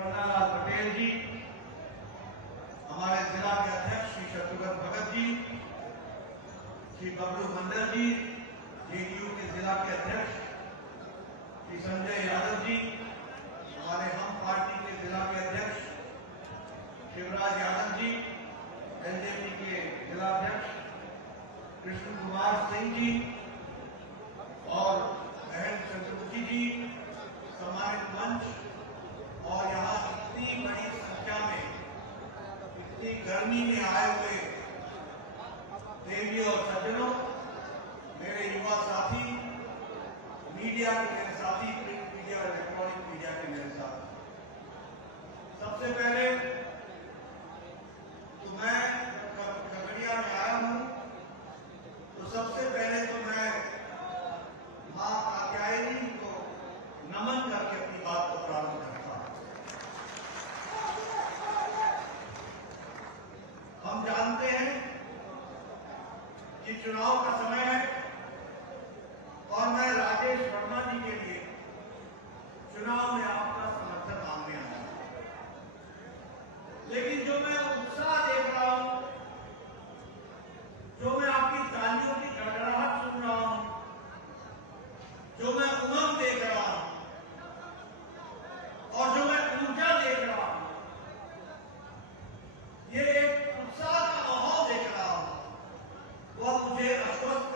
पन्नालाल पटेल जी, हमारे जिला के अध्यक्ष श्री शत्रुघ्न भगत जी, श्री बबलू मंडल जी, जेडीयू के जिला के अध्यक्ष श्री संजय यादव जी, हमारे हम पार्टी के जिला के अध्यक्ष शिवराज यादव जी, एलजेपी के जिला अध्यक्ष कृष्ण कुमार सिंह जी और बहन चंद्रमुखी जी, सम्मानित मंच और यहाँ इतनी बड़ी संख्या में, इतनी गर्मी में आए हुए देवी और सज्जनों, मेरे युवा साथी, मीडिया के मेरे साथी, प्रिंट मीडिया और इलेक्ट्रॉनिक मीडिया के मेरे साथी, सबसे पहले तो मैं खगड़िया में आया हूं, तो सबसे पहले तो मैं मां कात्यायनी को नमन करके अपनी बात को प्रारंभ करता हूं। हम जानते हैं कि चुनाव का समय है और मैं राजेश वर्मा जी के लिए चुनाव में आपका समर्थन मांगने आया हूं, लेकिन जो मैं उत्साह देख रहा हूं, जो मैं आपकी तालियों की गड़गड़ाहट सुन रहा हूं, जो मैं उमंग देख रहा हूं और जो मैं ऊर्जा देख रहा हूं, ये एक उत्साह का माहौल देख रहा हूं, वह मुझे आश्वस्त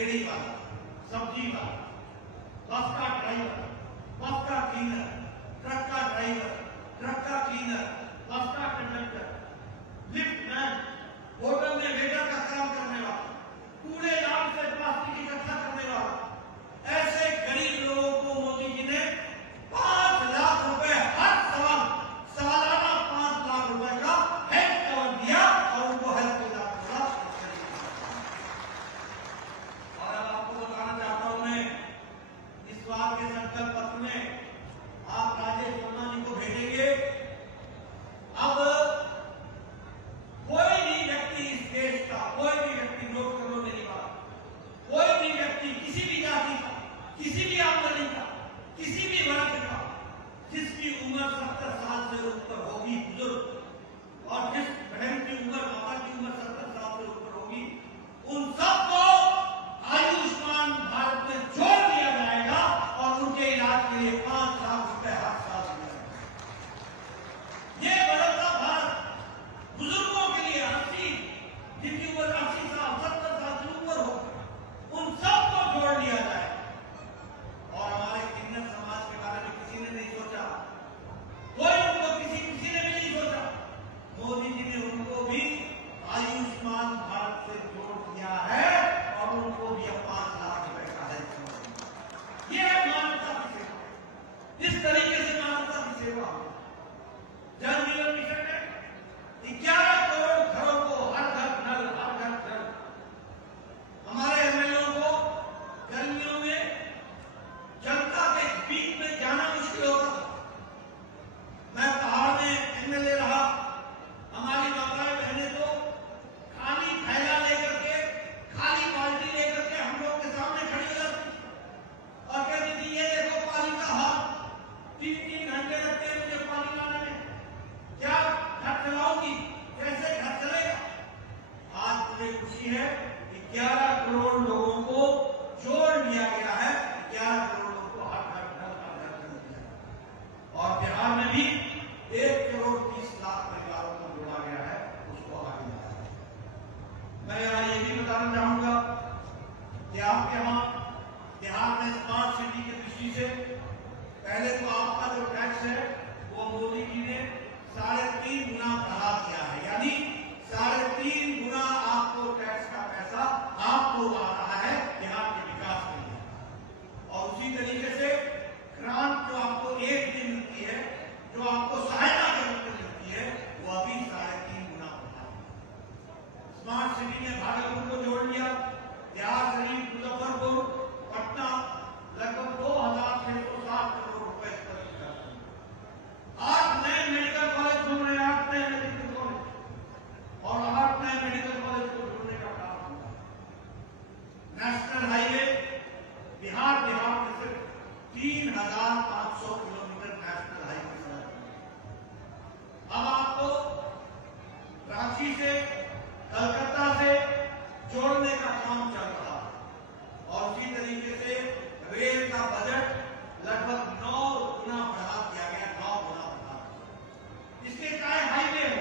रेहड़ी वाला, सब्जी वाला, बस का ड्राइवर, बस का क्लीनर, ट्रक का ड्राइवर, ट्रक का क्लीनर, बस का कंडक्टर, लिफ्ट मैन, होटल में वेटर का काम करने वाला, कूड़ेदान से प्लास्टिक इकट्ठा करने वाला, ऐसे गरीब लोगों को मोदी जी ने 5 लाख रुपए हर सालाना 5 लाख रुपए का हेल्थ कवर दिया और उनको हेल्थ मिला। और अब आपको बताना चाहता हूं मैं, इस बात के संकल्प पत्र में आप राजेश वर्मा जी को भेजेंगे। अब कोई भी व्यक्ति इस देश का, कोई भी व्यक्ति, नोट करो मेरी बात, कोई भी व्यक्ति किसी भी जाति का, किसी भी आमदनी का, किसी भी वर्ग का, जिसकी उम्र 70 साल से ऊपर होगी, बुजुर्ग, और जिस बहन की उम्र, माता की उम्र 70 साल से ऊपर होगी, उन सबको आयुष्मान भारत में जोड़ दिया जाएगा और उनके इलाज के लिए 5 लाख रुपए हर साल दिया जाएगा। ये बदलता भारत बुजुर्गों के लिए 80, जिनकी उम्र 80 साल, 70 साल से ऊपर हो, उन सबको जोड़ लिया जाए। और हमारे किन्नर समाज के बारे में किसी ने नहीं सोचा, कोई उनको किसी ने भी नहीं सोचा। मोदी जी ने उनको भी आयुष्मान भारत से जोड़ दिया है और उनको भी 5 लाख रुपए का हेल्थ कवर। ये है मानवता की सेवा। इस तरीके से मानवता की सेवा। जल जीवन मिशन है, 11 करोड़ घरों को हर घर नल, हर घर जल। हमारे एमएलए को गर्मियों में जनता के बीच में जाना मुश्किल होता था। मैं पहाड़ में एमएलए रहा, हमारी माताएं बहनें तो खाली थैला लेकर के, खाली बाल्टी लेकर के हम लोग के सामने खड़ी हो जाती और कहती थी, ये देखो पानी का हाल, 3-3 घंटे लगते हैं मुझे पानी लाने में, क्या घर चलाऊंगी, कैसे घर चलेगा। आज मुझे खुशी है कि 11 करोड़ लोगों को जोड़ लिया गया है, 11 करोड़ लोगों को हर घर मिल गया। और बिहार में भी 1 करोड़ 30 लाख परिवारों को जोड़ा गया है, उसको आगे बढ़ाया। मैं यहाँ ये भी बताना चाहूंगा कि आपके यहाँ बिहार में स्मार्ट सिटी की दृष्टि से पहले तो आपका जो टैक्स है वो मोदी जी ने 3.5 गुना बढ़ा दिया है, यानी 3.5 गुना आपको टैक्स का पैसा आपको आ रहा है बिहार के विकास के लिए। और उसी तरीके से ग्रांट जो आपको एक दिन मिलती है, जो आपको सहायता के रूप में मिलती है, वो अभी 3.5 गुना बढ़ा है। स्मार्ट सिटी ने भागलपुर को जोड़ लिया, बिहार शरीफ, मुजफ्फरपुर, पटना, लगभग 2,660 करोड़ रुपए इस पर खर्च हुए। 8 नए मेडिकल कॉलेज बन रहे हैं, 8 नए मेडिकल कॉलेज, और 8 नए मेडिकल कॉलेज को जोड़ने का काम हुआ। नेशनल हाईवे बिहार में सिर्फ 3,500 किलोमीटर नेशनल हाईवे सड़क। अब आपको रांची से, कलकत्ता से जोड़ने का काम चल रहा है। और इसी तरीके से रेल का बजट लगभग 9 गुना बढ़ा दिया गया, 9 गुना बढ़ा दिया। इसके चाहे हाईवे हो,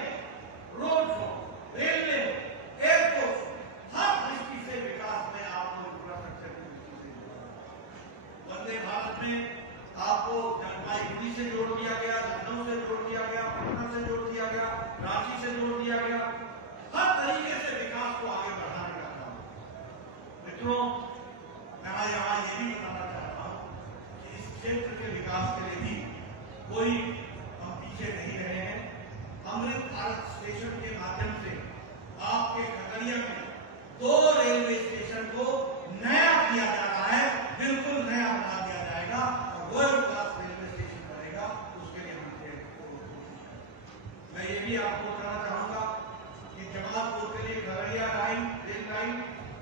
रोड हो, रेलवे हो, एयरपोर्ट, हर दृष्टि से विकास में आपको इंफ्रास्ट्रक्चर की दृष्टि से जोड़ा। वंदे भारत में आपको जलपाईगुड़ी से जोड़ दिया गया, लखनऊ से जोड़ दिया गया, पटना से जोड़ दिया गया, रांची से जोड़ दिया गया। हर तरीके से विकास को आगे बढ़ाने का काम। मित्रों, मैं यहाँ ये भी बताना चाहता हूँ कि इस क्षेत्र के विकास के लिए भी कोई हम पीछे नहीं रहे हैं। अमृत भारत स्टेशन के माध्यम से आपके खगड़िया में 2 रेलवे स्टेशन को नया किया जा रहा है, बिल्कुल नया बना दिया जाएगा और वर्ल्ड क्लास रेलवे स्टेशन बनेगा। उसके लिए हम मैं ये भी आपको बताना चाहूंगा कि जमालपुर के लिए खगड़िया लाइन, रेल लाइन,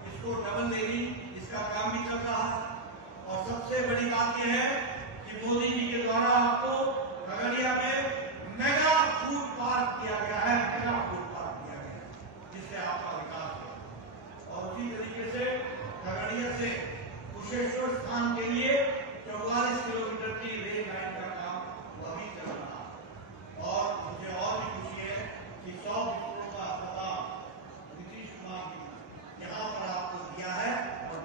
इसको डबल लेनिंग, इसका काम भी चल रहा है। और सबसे बड़ी बात यह है कि मोदी जी के द्वारा आपको खगड़िया में मेगा फूड पार्क दिया गया है, मेगा फूड पार्क दिया गया है, जिससे आपका विकास हो। और उसी तरीके से खगड़िया से कुशेश्वर स्थान के लिए 44 किलोमीटर की रेल लाइन का काम वह भी चल रहा है। और मुझे और भी खुशी है कि 100 बिस्तरों का अस्पताल नीतीश कुमार जी यहाँ पर आपको दिया है और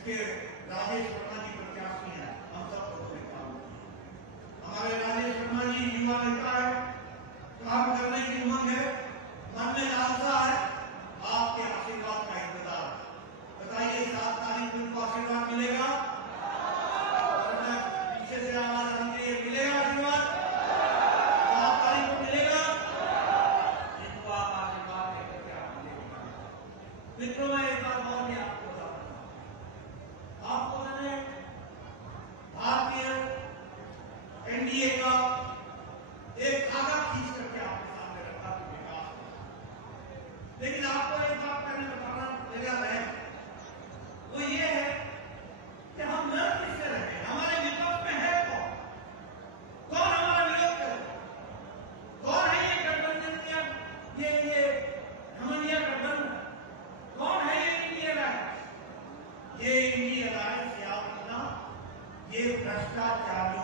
इसके राजेश वर्मा जी प्रत्याशी हैं, हम सब लोगों ने काम किया। हमारे राजेश वर्मा जी युवा नेता है, काम करने की उमंग है, मन में लालसा है, आपके आशीर्वाद का इंतजार है। बताइए 7 तारीख को उनको आशीर्वाद मिलेगा? पीछे से आवाज आनी चाहिए, मिलेगा आशीर्वाद? 7 तारीख को मिलेगा? इनको आप आशीर्वाद देकर के आप मिलेगा। मित्रों, मैं एक बार और भी आपको बताता हूं, आपको मैंने भारतीय एनडीए का एक खाका खींच करके आपके सामने रखा कि विकास, लेकिन आपको एक बात करने बताना मेरा है, वो ये है कि हम लड़ किससे रहे, हमारे विपक्ष में है कौन, कौन हमारा विरोध करे, कौन है ये गठबंधन का, ये घमंडिया गठबंधन, कौन है ये इंडिया अलायंस? ये इंडिया अलायंस याद रखना, ये भ्रष्टाचारी